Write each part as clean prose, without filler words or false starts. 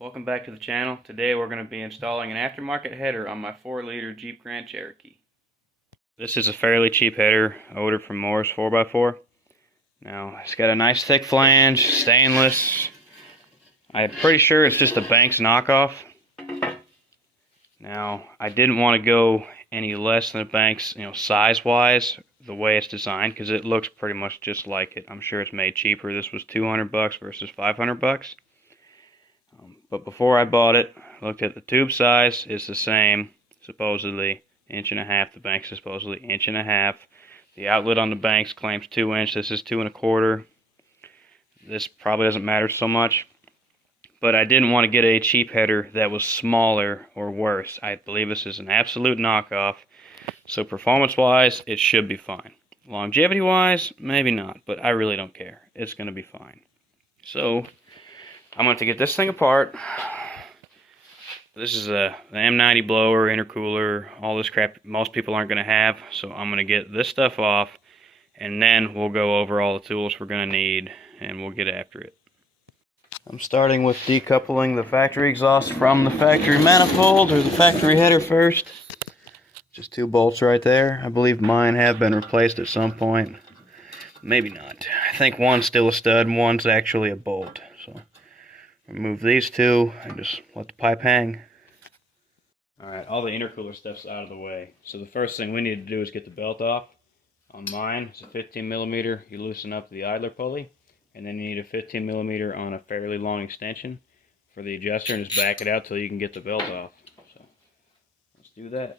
Welcome back to the channel. Today we're going to be installing an aftermarket header on my 4-liter Jeep Grand Cherokee. This is a fairly cheap header I ordered from Moore's 4x4. Now it's got a nice thick flange, stainless. I'm pretty sure it's just a Banks knockoff. Now I didn't want to go any less than a Banks, size wise, the way it's designed, because it looks pretty much just like it. I'm sure it's made cheaper. This was $200 versus $500. But before I bought it, I looked at the tube size. It's the same, supposedly 1.5 inches. The Banks is supposedly 1.5 inches. The outlet on the Banks claims 2 inches. This is 2.25. This probably doesn't matter so much. But I didn't want to get a cheap header that was smaller or worse. I believe this is an absolute knockoff. So performance-wise, it should be fine. Longevity-wise, maybe not. But I really don't care. It's going to be fine. So I'm going to get this thing apart. This is the M90 blower, intercooler, all this crap most people aren't going to have. So I'm going to get this stuff off, and then we'll go over all the tools we're going to need, and we'll get after it. I'm starting with decoupling the factory exhaust from the factory manifold, or the factory header first. Just 2 bolts right there. I believe mine have been replaced at some point. Maybe not. I think one's still a stud and one's actually a bolt. So remove these 2 and just let the pipe hang. Alright, all the intercooler stuff's out of the way. So the first thing we need to do is get the belt off. On mine, it's a 15mm. You loosen up the idler pulley, and then you need a 15mm on a fairly long extension for the adjuster, and just back it out till you can get the belt off. So let's do that.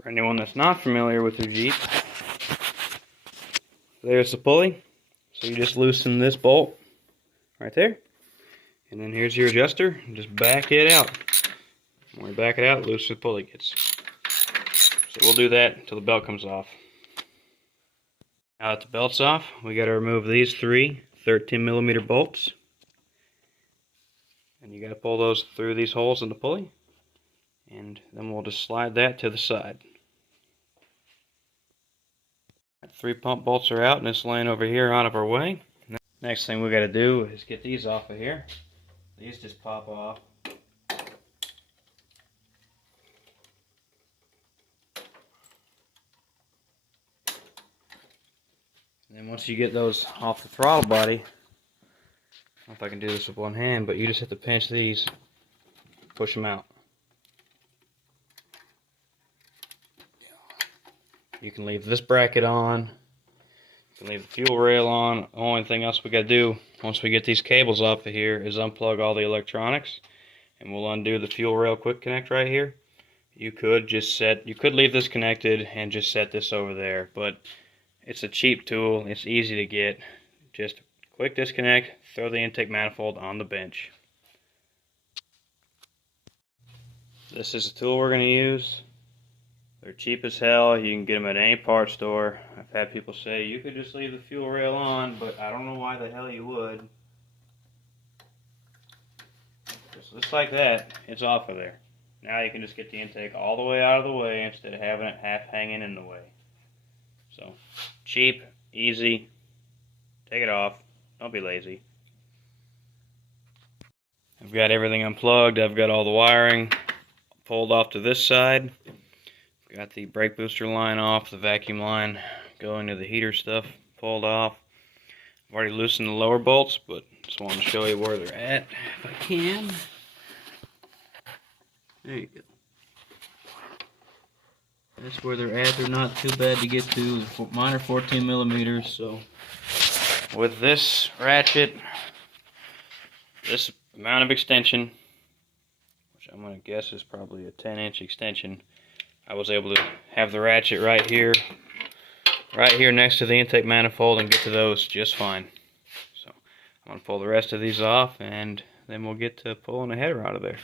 For anyone that's not familiar with their Jeep, there's the pulley. So you just loosen this bolt right there, and then here's your adjuster, and just back it out. When we back it out, the looser the pulley gets. So we'll do that until the belt comes off. Now that the belt's off, we got to remove these 3 13mm bolts, and you got to pull those through these holes in the pulley, and then we'll just slide that to the side. 3 pump bolts are out, and it's laying over here out of our way. Next thing we got to do is get these off of here. These just pop off. And then once you get those off the throttle body, I don't know if I can do this with one hand, but you just have to pinch these, push them out. You can leave this bracket on. You can leave the fuel rail on. The only thing else we got to do once we get these cables off of here is unplug all the electronics, and we'll undo the fuel rail quick connect right here. You could leave this connected and just set this over there, but it's a cheap tool. It's easy to get. Just quick disconnect, throw the intake manifold on the bench. This is the tool we're going to use. They're cheap as hell. You can get them at any parts store. I've had people say you could just leave the fuel rail on, but I don't know why the hell you would. Just like that, it's off of there. Now you can just get the intake all the way out of the way instead of having it half hanging in the way. So, cheap, easy. Take it off. Don't be lazy. I've got everything unplugged. I've got all the wiring pulled off to this side. Got the brake booster line off, the vacuum line going to the heater stuff pulled off. I've already loosened the lower bolts, but just wanted to show you where they're at if I can. There you go. That's where they're at. They're not too bad to get to. Mine are 14mm, so with this ratchet, this amount of extension, which I'm going to guess is probably a 10-inch extension, I was able to have the ratchet right here next to the intake manifold and get to those just fine. So I'm going to pull the rest of these off, and then we'll get to pulling the header out of there.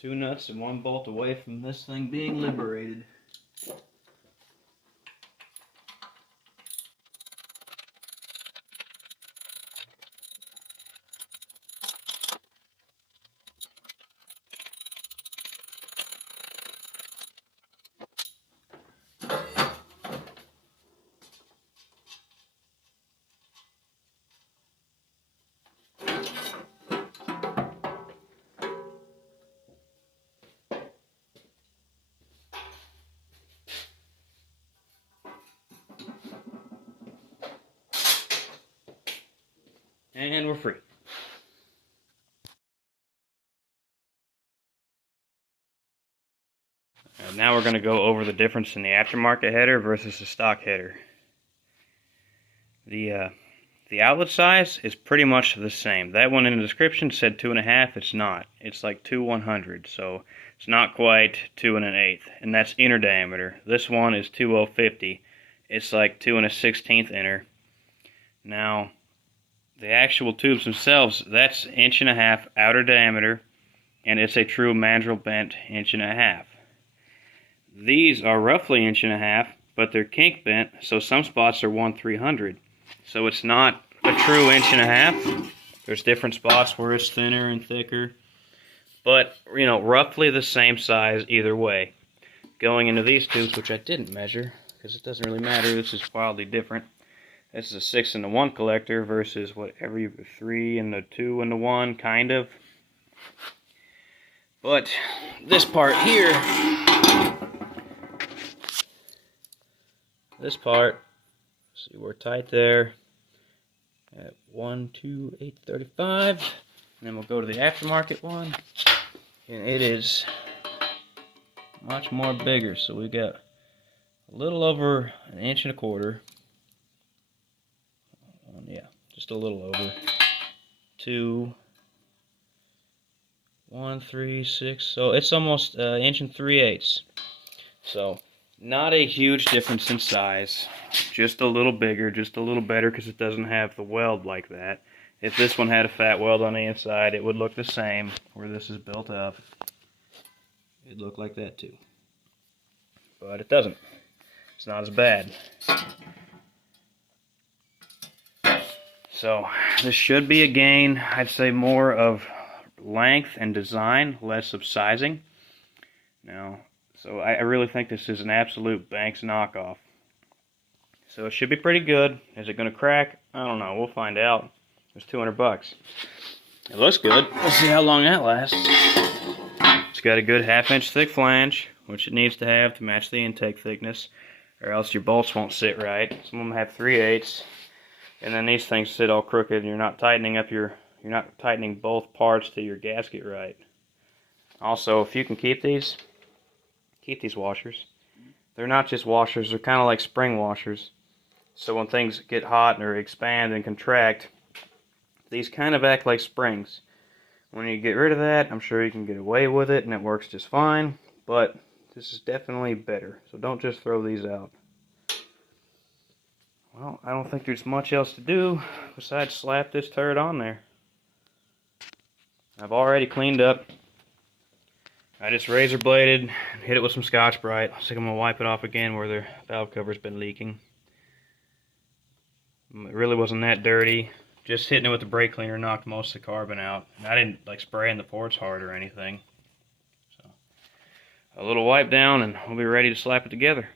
2 nuts and 1 bolt away from this thing being liberated. And we're free. Now we're going to go over the difference in the aftermarket header versus the stock header. The outlet size is pretty much the same. That one in the description said 2.5. It's not. It's like 2/100, so it's not quite 2 1/8, and that's inner diameter. This one is 2/050. It's like 2 1/16 inner. Now, the actual tubes themselves, that's 1.5 inch outer diameter, and it's a true mandrel bent 1.5 inch. These are roughly 1.5 inch, but they're kink bent, so some spots are 1/300. So it's not a true 1.5 inch. There's different spots where it's thinner and thicker, but you know, roughly the same size either way. Going into these tubes, which I didn't measure because it doesn't really matter. This is wildly different. This is a 6 in the 1 collector versus whatever, 3 in the 2 in the 1, kind of. But this part here, this part, see, we're tight there at 1/2/835, and then we'll go to the aftermarket one, and it is much more bigger. So we got a little over 1.25 inches. Yeah, just a little over. 2, 1, 3, 6. So it's almost 1 3/8 inches. So not a huge difference in size. Just a little bigger, just a little better because it doesn't have the weld like that. If this one had a fat weld on the inside, it would look the same where this is built up. It'd look like that too. But it doesn't. It's not as bad. So this should be a gain, I'd say, more of length and design, less of sizing. Now, so I really think this is an absolute Banks knockoff. So it should be pretty good. Is it going to crack? I don't know. We'll find out. It's 200 bucks. It looks good. We'll see how long that lasts. It's got a good 1/2 inch thick flange, which it needs to have to match the intake thickness, or else your bolts won't sit right. Some of them have 3/8. And then these things sit all crooked, and you're not tightening both parts to your gasket right. Also, if you can keep these washers. They're not just washers, they're kind of like spring washers. So when things get hot or expand and contract, these kind of act like springs. When you get rid of that, I'm sure you can get away with it, and it works just fine, but this is definitely better. So don't just throw these out. Well, I don't think there's much else to do besides slap this turd on there. I've already cleaned up. I just razor bladed and hit it with some Scotch-Brite. I think I'm going to wipe it off again where the valve cover's been leaking. It really wasn't that dirty. Just hitting it with the brake cleaner knocked most of the carbon out. And I didn't like spraying the ports hard or anything. So a little wipe down and we'll be ready to slap it together.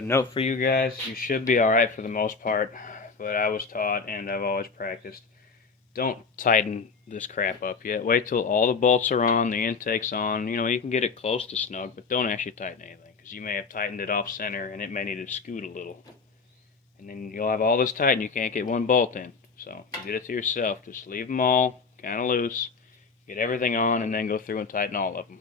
Note for you guys, you should be alright for the most part, but I was taught and I've always practiced, don't tighten this crap up yet. Wait till all the bolts are on, the intake's on. You know, you can get it close to snug, but don't actually tighten anything, because you may have tightened it off center and it may need to scoot a little. And then you'll have all this tight and you can't get one bolt in. So, you did it to yourself. Just leave them all kind of loose, get everything on, and then go through and tighten all of them.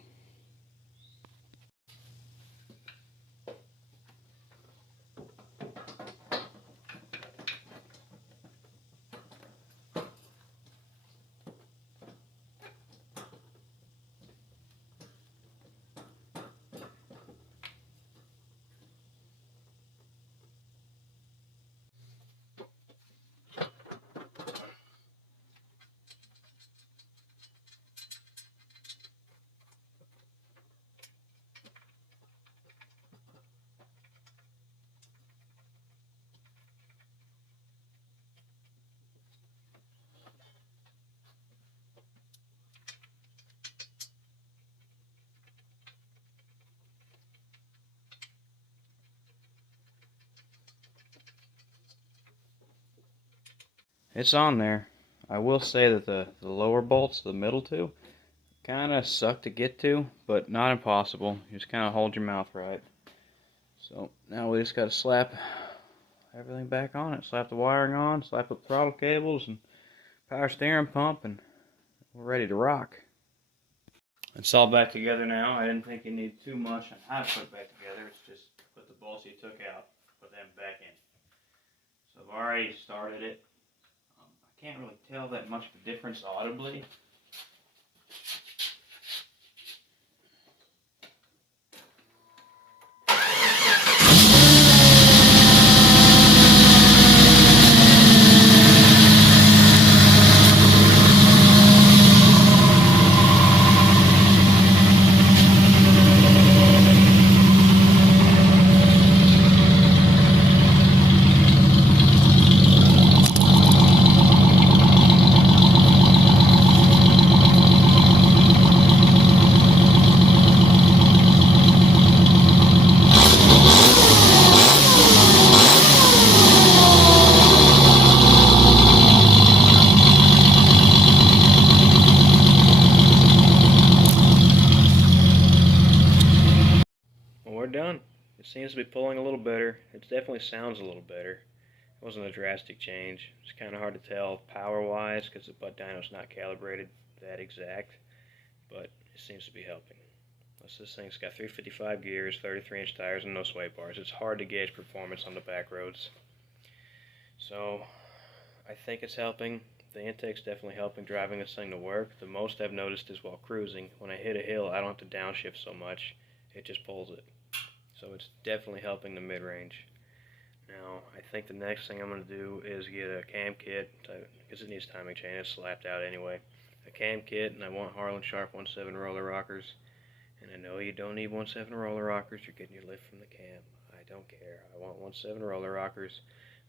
It's on there. I will say that the lower bolts, the middle two, kind of suck to get to, but not impossible. You just kind of hold your mouth right. So now we just got to slap everything back on it. Slap the wiring on, slap up throttle cables and power steering pump, and we're ready to rock. It's all back together now. I didn't think you needed too much on how to put it back together. It's just put the bolts you took out, put them back in. So I've already started it. I can't really tell that much of a difference audibly. We're done. It seems to be pulling a little better. It definitely sounds a little better. It wasn't a drastic change. It's kind of hard to tell power-wise because the butt dyno's not calibrated that exact, but it seems to be helping. This thing's got 355 gears, 33-inch tires, and no sway bars. It's hard to gauge performance on the back roads. So I think it's helping. The intake's definitely helping driving this thing to work. The most I've noticed is while cruising. When I hit a hill, I don't have to downshift so much. It just pulls it. So it's definitely helping the mid-range. Now, I think the next thing I'm going to do is get a cam kit, because it needs timing chain. It's slapped out anyway. A cam kit, and I want Harlan Sharp 1.7 roller rockers. And I know you don't need 1.7 roller rockers. You're getting your lift from the cam. I don't care. I want 1.7 roller rockers.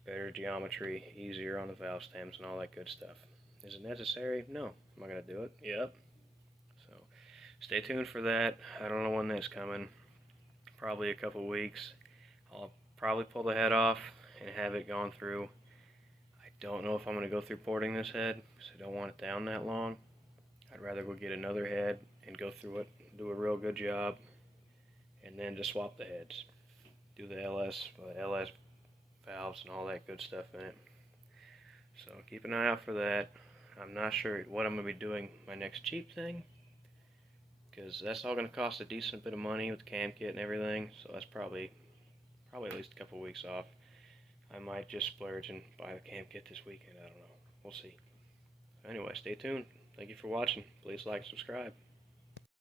Better geometry, easier on the valve stems, and all that good stuff. Is it necessary? No. Am I going to do it? Yep. So, stay tuned for that. I don't know when that's coming. Probably a couple weeks. I'll probably pull the head off and have it gone through. I don't know if I'm going to go through porting this head, because I don't want it down that long. I'd rather go get another head and go through it, do a real good job, and then just swap the heads. Do the LS valves and all that good stuff in it. So keep an eye out for that. I'm not sure what I'm going to be doing my next cheap thing, because that's all going to cost a decent bit of money with the cam kit and everything, so that's probably at least a couple weeks off. I might just splurge and buy the cam kit this weekend, I don't know. We'll see. Anyway, stay tuned. Thank you for watching. Please like and subscribe.